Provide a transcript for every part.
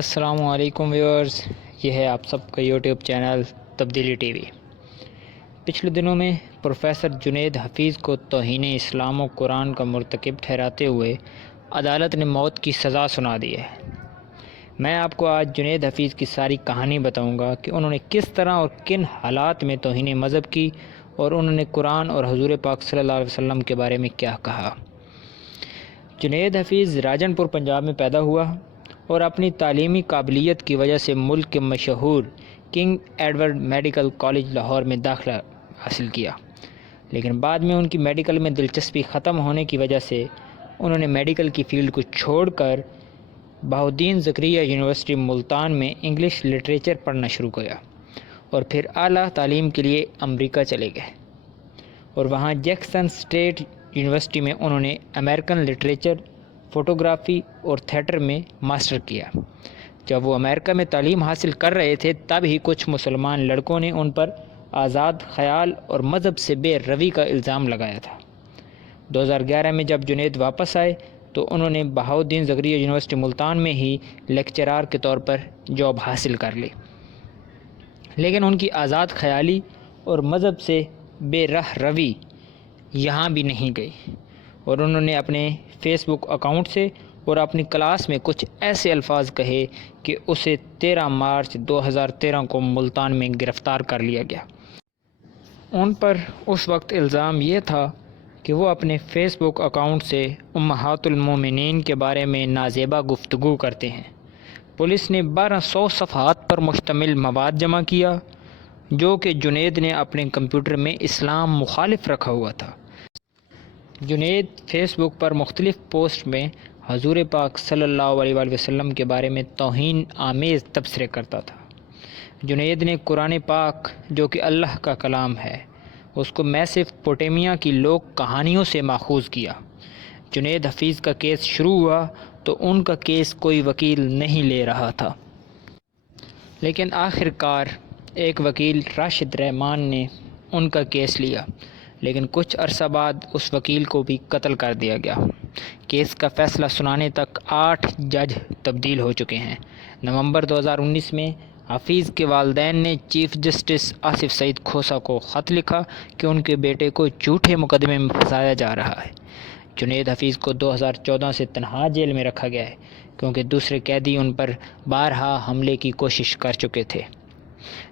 السلام علیکم ویورز، یہ ہے آپ سب کا یوٹیوب چینل تبدیلی ٹی وی۔ پچھلے دنوں میں پروفیسر جنید حفیظ کو توہین اسلام و قرآن کا مرتکب ٹھہراتے ہوئے عدالت نے موت کی سزا سنا دی ہے۔ میں آپ کو آج جنید حفیظ کی ساری کہانی بتاؤں گا کہ انہوں نے کس طرح اور کن حالات میں توہین مذہب کی اور انہوں نے قرآن اور حضور پاک صلی اللہ علیہ وسلم کے بارے میں کیا کہا۔ جنید حفیظ راجن پور پنجاب میں پیدا ہوا اور اپنی تعلیمی قابلیت کی وجہ سے ملک کے مشہور king Edward medical college Lahore میں داخلہ حاصل کیا، لیکن بعد میں ان کی میڈیکل میں دلچسپی ختم ہونے کی وجہ سے انہوں نے میڈیکل کی فیلڈ کو چھوڑ کر بہاؤالدین زکریا یونیورسٹی ملتان میں انگلش لٹریچر پڑھنا شروع کیا اور پھر اعلیٰ تعلیم کے لیے امریکہ چلے گئے اور وہاں جیکسن اسٹیٹ یونیورسٹی میں انہوں نے امریکن لٹریچر، فوٹوگرافی اور تھیٹر میں ماسٹر کیا۔ جب وہ امریکہ میں تعلیم حاصل کر رہے تھے تب ہی کچھ مسلمان لڑکوں نے ان پر آزاد خیال اور مذہب سے بے روی کا الزام لگایا تھا۔ 2011 میں جب جنید واپس آئے تو انہوں نے بہاؤالدین زکریا یونیورسٹی ملتان میں ہی لیکچرار کے طور پر جاب حاصل کر لی، لیکن ان کی آزاد خیالی اور مذہب سے بے روی یہاں بھی نہیں گئی اور انہوں نے اپنے فیس بک اکاؤنٹ سے اور اپنی کلاس میں کچھ ایسے الفاظ کہے کہ اسے 13 مارچ 2013 کو ملتان میں گرفتار کر لیا گیا۔ ان پر اس وقت الزام یہ تھا کہ وہ اپنے فیس بک اکاؤنٹ سے امہات المومنین کے بارے میں نازیبا گفتگو کرتے ہیں۔ پولیس نے 1200 صفحات پر مشتمل مواد جمع کیا جو کہ جنید نے اپنے کمپیوٹر میں اسلام مخالف رکھا ہوا تھا۔ جنید فیس بک پر مختلف پوسٹ میں حضور پاک صلی اللہ علیہ وآلہ وسلم کے بارے میں توہین آمیز تبصرے کرتا تھا۔ جنید نے قرآن پاک جو کہ اللہ کا کلام ہے اس کو میسوپوٹیمیا کی لوک کہانیوں سے ماخوذ کیا۔ جنید حفیظ کا کیس شروع ہوا تو ان کا کیس کوئی وکیل نہیں لے رہا تھا، لیکن آخر کار ایک وکیل راشد رحمان نے ان کا کیس لیا، لیکن کچھ عرصہ بعد اس وکیل کو بھی قتل کر دیا گیا۔ کیس کا فیصلہ سنانے تک 8 جج تبدیل ہو چکے ہیں۔ نومبر 2019 میں حفیظ کے والدین نے چیف جسٹس آصف سعید کھوسہ کو خط لکھا کہ ان کے بیٹے کو جھوٹے مقدمے میں پھنسایا جا رہا ہے۔ جنید حفیظ کو 2014 سے تنہا جیل میں رکھا گیا ہے کیونکہ دوسرے قیدی ان پر بارہا حملے کی کوشش کر چکے تھے۔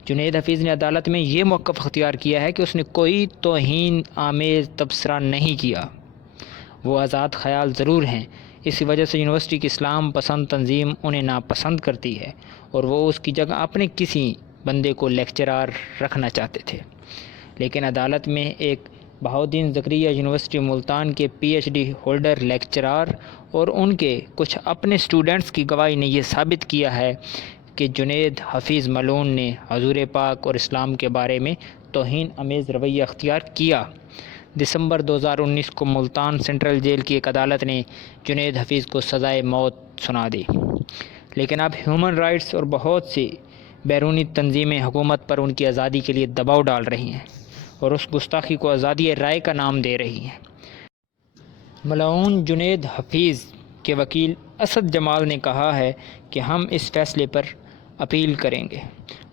جنید حفیظ نے عدالت میں یہ موقف اختیار کیا ہے کہ اس نے کوئی توہین آمیز تبصرہ نہیں کیا۔ وہ آزاد خیال ضرور ہیں، اسی وجہ سے یونیورسٹی کی اسلام پسند تنظیم انہیں ناپسند کرتی ہے اور وہ اس کی جگہ اپنے کسی بندے کو لیکچرار رکھنا چاہتے تھے، لیکن عدالت میں ایک بہاؤالدین زکریا یونیورسٹی ملتان کے PhD ہولڈر لیکچرار اور ان کے کچھ اپنے اسٹوڈنٹس کی گواہی نے یہ ثابت کیا ہے کہ جنید حفیظ ملعون نے حضور پاک اور اسلام کے بارے میں توہین آمیز رویہ اختیار کیا۔ دسمبر 2019 کو ملتان سینٹرل جیل کی ایک عدالت نے جنید حفیظ کو سزائے موت سنا دی، لیکن اب ہیومن رائٹس اور بہت سی بیرونی تنظیمیں حکومت پر ان کی آزادی کے لیے دباؤ ڈال رہی ہیں اور اس گستاخی کو آزادی رائے کا نام دے رہی ہیں۔ ملعون جنید حفیظ کے وکیل اسد جمال نے کہا ہے کہ ہم اس فیصلے پر اپیل کریں گے۔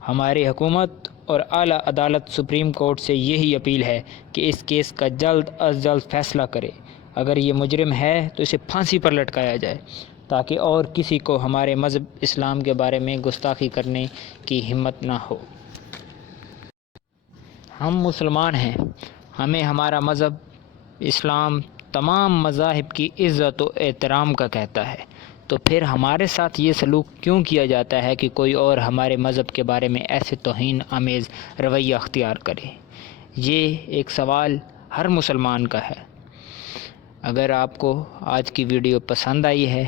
ہماری حکومت اور اعلیٰ عدالت سپریم کورٹ سے یہی اپیل ہے کہ اس کیس کا جلد از جلد فیصلہ کرے۔ اگر یہ مجرم ہے تو اسے پھانسی پر لٹکایا جائے تاکہ اور کسی کو ہمارے مذہب اسلام کے بارے میں گستاخی کرنے کی ہمت نہ ہو۔ ہم مسلمان ہیں، ہمیں ہمارا مذہب اسلام تمام مذاہب کی عزت و احترام کا کہتا ہے، تو پھر ہمارے ساتھ یہ سلوک کیوں کیا جاتا ہے کہ کوئی اور ہمارے مذہب کے بارے میں ایسے توہین آمیز رویہ اختیار کرے؟ یہ ایک سوال ہر مسلمان کا ہے۔ اگر آپ کو آج کی ویڈیو پسند آئی ہے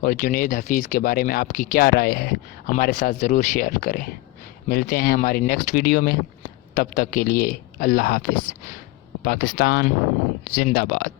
اور جنید حفیظ کے بارے میں آپ کی کیا رائے ہے ہمارے ساتھ ضرور شیئر کریں۔ ملتے ہیں ہماری نیکسٹ ویڈیو میں، تب تک کے لیے اللہ حافظ۔ پاکستان زندہ باد۔